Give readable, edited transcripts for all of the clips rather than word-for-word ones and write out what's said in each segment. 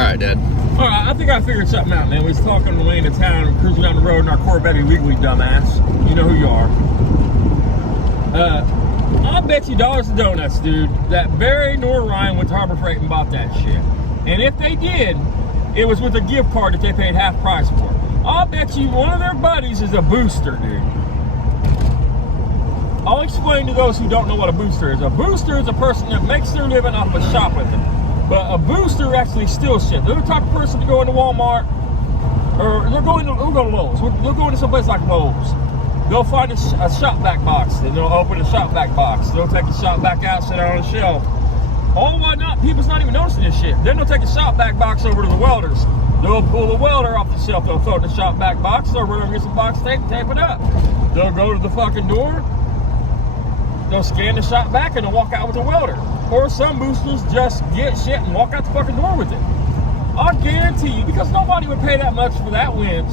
right, Dad. All right, I think I figured something out, man. We was talking on the way into town and cruising down the road in our Corvette Wiggly dumbass. You know who you are. I'll bet you dollars to donuts, dude, that Barry nor Ryan went to Harbor Freight and bought that shit. And if they did, it was with a gift card that they paid half price for. I'll bet you one of their buddies is a booster, dude. I'll explain to those who don't know what a booster is. A booster is a person that makes their living off of shoplifting. But a booster actually steals shit. They're the type of person to go into Walmart, or they'll go to Lowe's. They'll go into someplace like Lowe's. They'll find a shop vac box, and they'll open a shop vac box. They'll take the shop vac out, sit it on a shelf. All why not? People's not even noticing this shit. Then they'll take a shop vac box over to the welders. They'll pull the welder off the shelf. They'll throw it in the shop vac box. They'll run over and get some box tape and tape it up. They'll go to the fucking door. They'll scan the shop vac and they'll walk out with the welder. Or some boosters just get shit and walk out the fucking door with it. I guarantee you, because nobody would pay that much for that winch,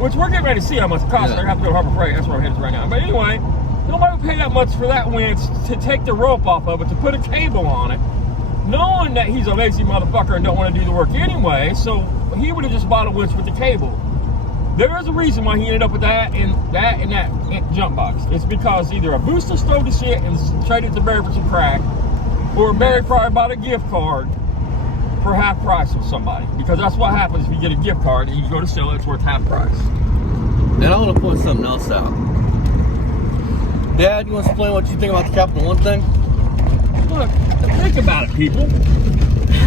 which we're getting ready to see how much it costs. They're gonna have to go to Harbor Freight. That's where our head's right now. But anyway, nobody would pay that much for that winch to take the rope off of it, to put a cable on it, knowing that he's a lazy motherfucker and don't want to do the work anyway. So he would have just bought a winch with the cable. There is a reason why he ended up with that jump box. It's because either a booster stole the shit and traded to Barry for some crack, or Barry probably bought a gift card for half price with somebody. Because that's what happens if you get a gift card and you go to sell it, it's worth half price. Then I want to point something else out. Dad, you want to explain what you think about the Capital One thing? Look, think about it, people.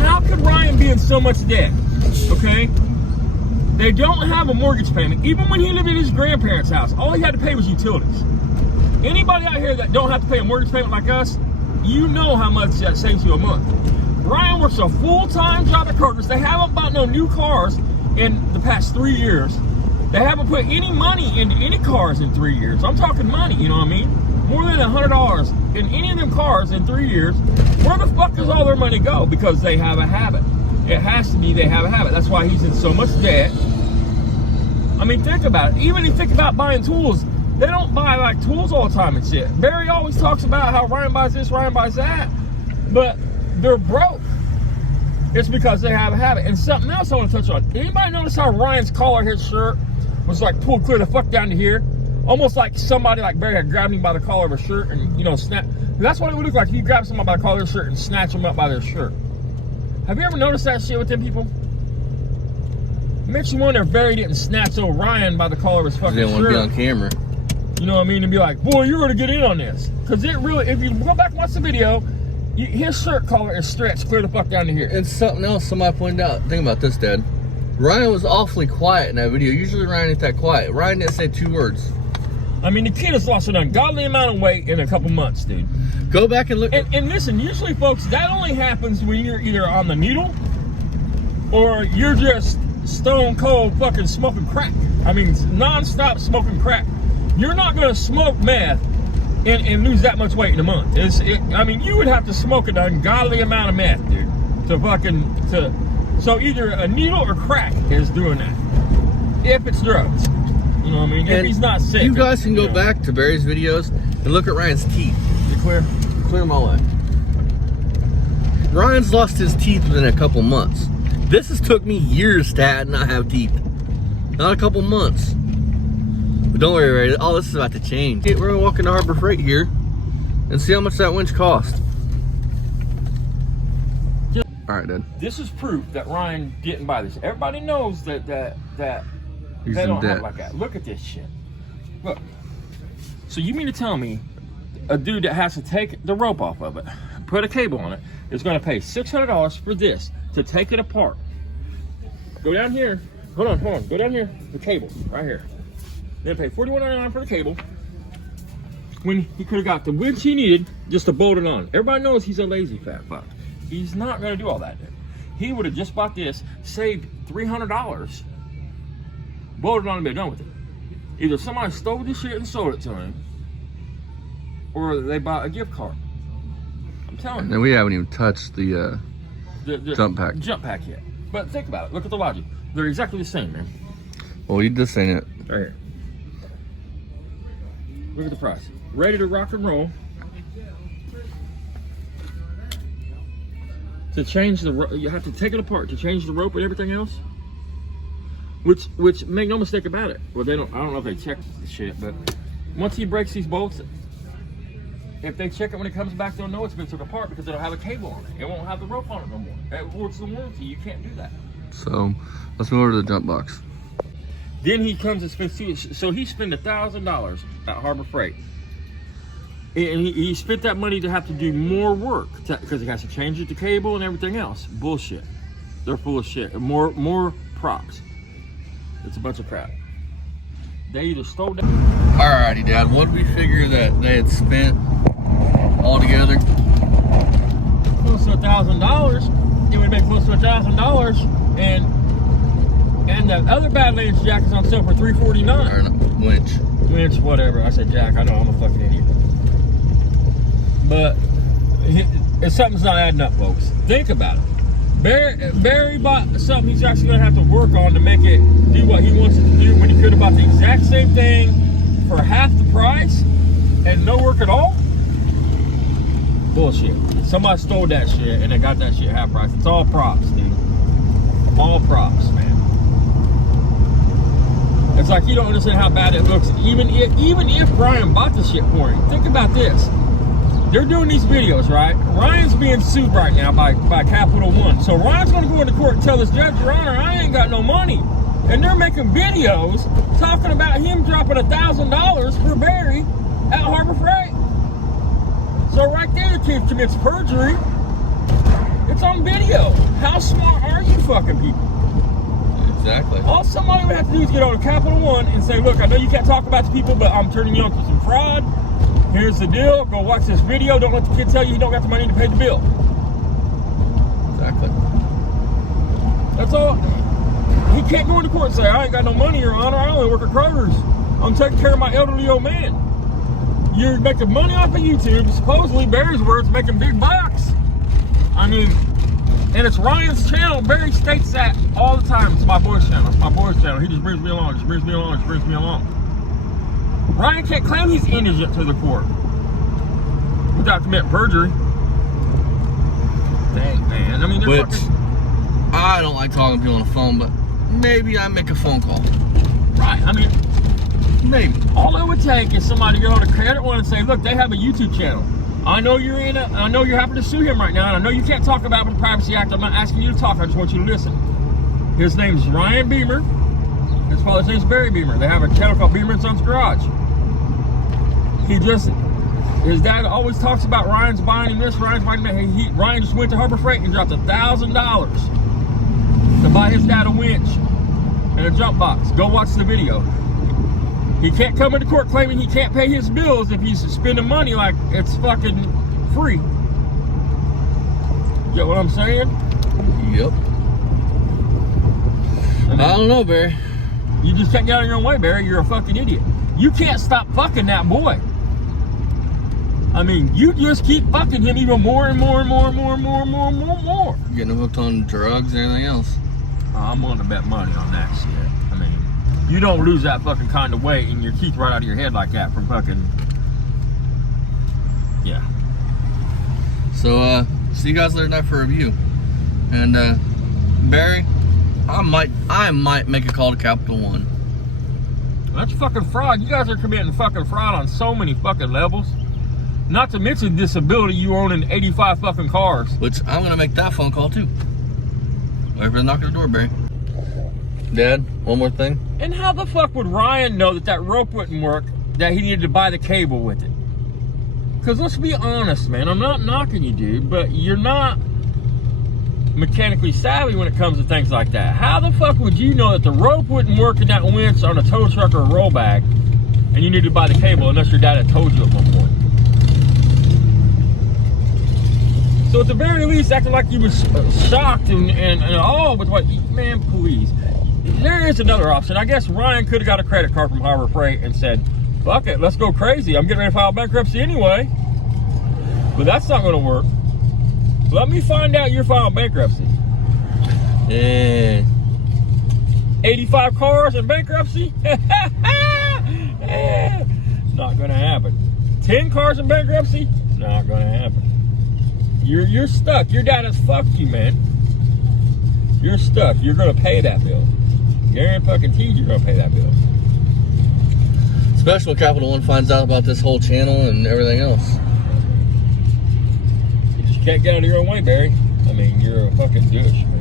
How could Ryan be in so much debt? Okay? They don't have a mortgage payment. Even when he lived in his grandparents' house, all he had to pay was utilities. Anybody out here that don't have to pay a mortgage payment like us, you know how much that saves you a month. Ryan works a full-time job at Carter's. They haven't bought no new cars in the past 3 years. They haven't put any money into any cars in 3 years. I'm talking money, you know what I mean? More than $100 in any of them cars in 3 years. Where the fuck does all their money go? Because they have a habit. It has to be they have a habit. That's why he's in so much debt. I mean, think about it. Even if you think about buying tools, they don't buy like tools all the time and shit. Barry always talks about how Ryan buys this, Ryan buys that, but they're broke. It's because they have a habit. And something else I want to touch on. Anybody notice how Ryan's collar, his shirt, was like pulled clear the fuck down to here? Almost like somebody like Barry had grabbed him by the collar of his shirt and, you know, snap. That's what it would look like if you grab somebody by the collar of their shirt and snatch them up by their shirt. Have you ever noticed that shit with them people? It makes you wonder if Barry didn't snatch Ryan by the collar of his fucking shirt. They want to be on camera. You know what I mean? And be like, boy, you're going to get in on this. Because it really, if you go back and watch the video, his shirt collar is stretched clear the fuck down to here. And something else somebody pointed out. Think about this, Dad. Ryan was awfully quiet in that video. Usually Ryan ain't that quiet. Ryan didn't say 2 words. I mean, the kid has lost an ungodly amount of weight in a couple months, dude. Go back and look. And listen, usually, folks, that only happens when you're either on the needle or you're just stone cold fucking smoking crack. I mean, non-stop smoking crack. You're not going to smoke meth and lose that much weight in a month. I mean, you would have to smoke an ungodly amount of meth, dude, so either a needle or crack is doing that. If it's drugs. You know what I mean? If he's not sick. You guys can go back to Barry's videos and look at Ryan's teeth. You clear? Clear them all out. Ryan's lost his teeth within a couple months. This has took me years to not have teeth. Not a couple months. But don't worry, Ray, all this is about to change. We're gonna walk into Harbor Freight here and see how much that winch cost. All right, Dad. This is proof that Ryan didn't buy this. Everybody knows that He's they in don't debt. have like that. Look at this shit. Look. So you mean to tell me a dude that has to take the rope off of it, put a cable on it, is going to pay $600 for this to take it apart? Go down here. Hold on. Go down here. The cable right here. Then pay $41.99 for the cable when he could have got the winch he needed just to bolt it on. Everybody knows he's a lazy fat fuck. He's not going to do all that. He would have just bought this, saved $300, bolted on and been done with it. Either somebody stole this shit and sold it to him, or they bought a gift card. I'm telling you. And we haven't even touched the jump pack. Jump pack yet. But think about it. Look at the logic. They're exactly the same, man. Well, you just saying it. Right here. Look at the price. Ready to rock and roll. to change you have to take it apart to change the rope and everything else. Which make no mistake about it. Well, I don't know if they check the shit, but once he breaks these bolts, if they check it when it comes back, they'll know it's been took apart because it'll have a cable on it. It won't have the rope on it no more. It's the warranty. You can't do that. So let's move over to the jump box. Then he comes and spends so he spent $1,000 at Harbor Freight. And he spent that money to have to do more work because he has to change the cable and everything else. Bullshit. They're full of shit. More props. It's a bunch of crap. They either stole that. Alrighty, Dad. What did we figure that they had spent altogether? Close to $1,000. It would make close to $1,000, and the other Badlands jack is on sale for $349. Winch, whatever. I said jack. I know I'm a fucking idiot. But something's not adding up, folks. Think about it. Barry bought something he's actually going to have to work on to make it do what he wants it to do when he could have bought the exact same thing for half the price and no work at all. Bullshit. Somebody stole that shit and they got that shit half price. It's all props, dude. All props, man. It's like you don't understand how bad it looks. Even if Brian bought the shit for him, think about this. They're doing these videos, right? Ryan's being sued right now by Capital One. So Ryan's going to go into court and tell this judge, Your Honor, I ain't got no money. And they're making videos talking about him dropping $1,000 for Barry at Harbor Freight. So right there, the kid commits perjury. It's on video. How smart are you fucking people? Exactly. All somebody would have to do is get on to Capital One and say, look, I know you can't talk about the people, but I'm turning you on to some fraud. Here's the deal. Go watch this video. Don't let the kid tell you don't got the money to pay the bill. Exactly. That's all. He can't go into court and say, I ain't got no money, Your Honor. I only work at Kroger's. I'm taking care of my elderly old man. You're making money off of YouTube. Supposedly, Barry's words making big bucks. I mean, and it's Ryan's channel. Barry states that all the time. It's my boy's channel. It's my boy's channel. He just brings me along. Just brings me along. Just brings me along. Ryan can't claim he's indigent to the court without committing perjury. Dang, man. I mean, they're fucking... I don't like talking to people on the phone, but maybe I make a phone call. Right. I mean, maybe. All it would take is somebody to go to Credit One and say, look, they have a YouTube channel. I know you're having to sue him right now, and I know you can't talk about it with the Privacy Act. I'm not asking you to talk. I just want you to listen. His name's Ryan Beamer. His father's name's Barry Beamer. They have a channel called Beamer & Sons Garage. His dad always talks about Ryan's buying him this, Ryan's buying him that. Ryan just went to Harbor Freight and dropped $1,000 to buy his dad a winch and a jump box. Go watch the video. He can't come into court claiming he can't pay his bills if he's spending money like it's fucking free. Get what I'm saying? Yep. I don't know, Barry. You just can't get out of your own way, Barry. You're a fucking idiot. You can't stop fucking that boy. I mean, you just keep fucking him even more and more and more and more and more and more and more and more. Getting hooked on drugs and everything else. I'm willing to bet money on that shit. I mean, you don't lose that fucking kind of weight and your teeth right out of your head like that from fucking... Yeah. So, see you guys later tonight for a review. And, Barry, I might make a call to Capital One. That's fucking fraud. You guys are committing fucking fraud on so many fucking levels. Not to mention disability, you owning 85 fucking cars. Which I'm gonna make that phone call too. Wait for the knock at the door, Barry. Dad, one more thing. And how the fuck would Ryan know that rope wouldn't work, that he needed to buy the cable with it? Because let's be honest, man. I'm not knocking you, dude, but you're not mechanically savvy when it comes to things like that. How the fuck would you know that the rope wouldn't work in that winch on a tow truck or a roll bag and you need to buy the cable unless your dad had told you at one point? So at the very least, acting like you was shocked and all with what, man, please. There is another option. I guess Ryan could have got a credit card from Harbor Freight and said, fuck it, let's go crazy. I'm getting ready to file bankruptcy anyway. But that's not going to work. Let me find out you're filing bankruptcy. 85 cars in bankruptcy? It's not going to happen. 10 cars in bankruptcy? Not going to happen. You're stuck. Your dad has fucked you, man. You're stuck. You're gonna pay that bill. Guaranteed you're gonna pay that bill. Especially when Capital One finds out about this whole channel and everything else. You just can't get out of your own way, Barry. I mean, you're a fucking douche, man.